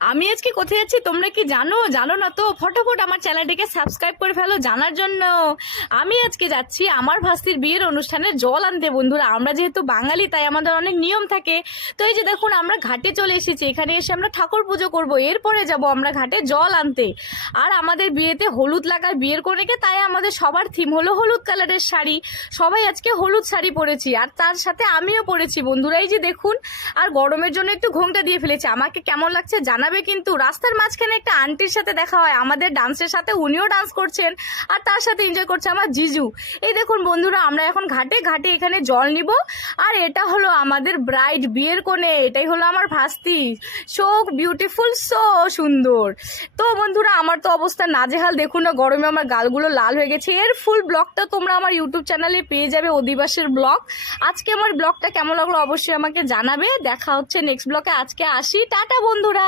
আমি আজকে কোথায় যাচ্ছি তোমরা কি জানো? জানো না তো ফটাফট আমার চ্যানেলটিকে সাবস্ক্রাইব করে ফেলো জানার জন্য। আমি আজকে যাচ্ছি আমার ভাস্তির বিয়ের অনুষ্ঠানে জল আনতে বন্ধুরা। আমরা যেহেতু বাঙালি তাই আমাদের অনেক নিয়ম থাকে। তো এই যে দেখুন আমরা ঘাটে চলে এসেছি, এখানে এসে আমরা ঠাকুর পুজো করব, এরপরে যাব আমরা ঘাটে জল আনতে। আর আমাদের বিয়েতে হলুদ লাগায় বিয়ের কনেকে, তাই আমাদের সবার থিম হলো হলুদ কালারের শাড়ি। সবাই আজকে হলুদ শাড়ি পরেছি আর তার সাথে আমিও পরেছি বন্ধুরা, এই যে দেখুন। আর গরমের জন্য একটু ঘোমটা দিয়ে ফেলেছি। আমাকে কেমন লাগছে জানাবে কিন্তু। রাস্তার মাঝখানে একটা আন্টির সাথে দেখা হয় আমাদের ডান্সের সাথে, উনিও ডান্স করছেন আর তার সাথে এনজয় করছে আমার জিজু। এই দেখুন বন্ধুরা আমরা এখন ঘাটে ঘাটে এখানে জল নিব। আর এটা হলো আমাদের ব্রাইড, বিয়ের কোণে, এটাই হলো আমার ভাস্তি। সো বিউটিফুল, সো সুন্দর। তো বন্ধুরা আমার তো অবস্থা নাজেহাল, দেখুন না গরমে আমার গালগুলো লাল হয়ে গেছে। এর ফুল ব্লগটা তোমরা আমার ইউটিউব চ্যানেলে পেয়ে যাবে, অধিবাসের ব্লগ। আজকে আমার ব্লগটা কেমন লাগলো অবশ্যই আমাকে জানাবে। দেখা হচ্ছে নেক্সট ব্লগে। আজকে আসি, টাটা বন্ধুরা।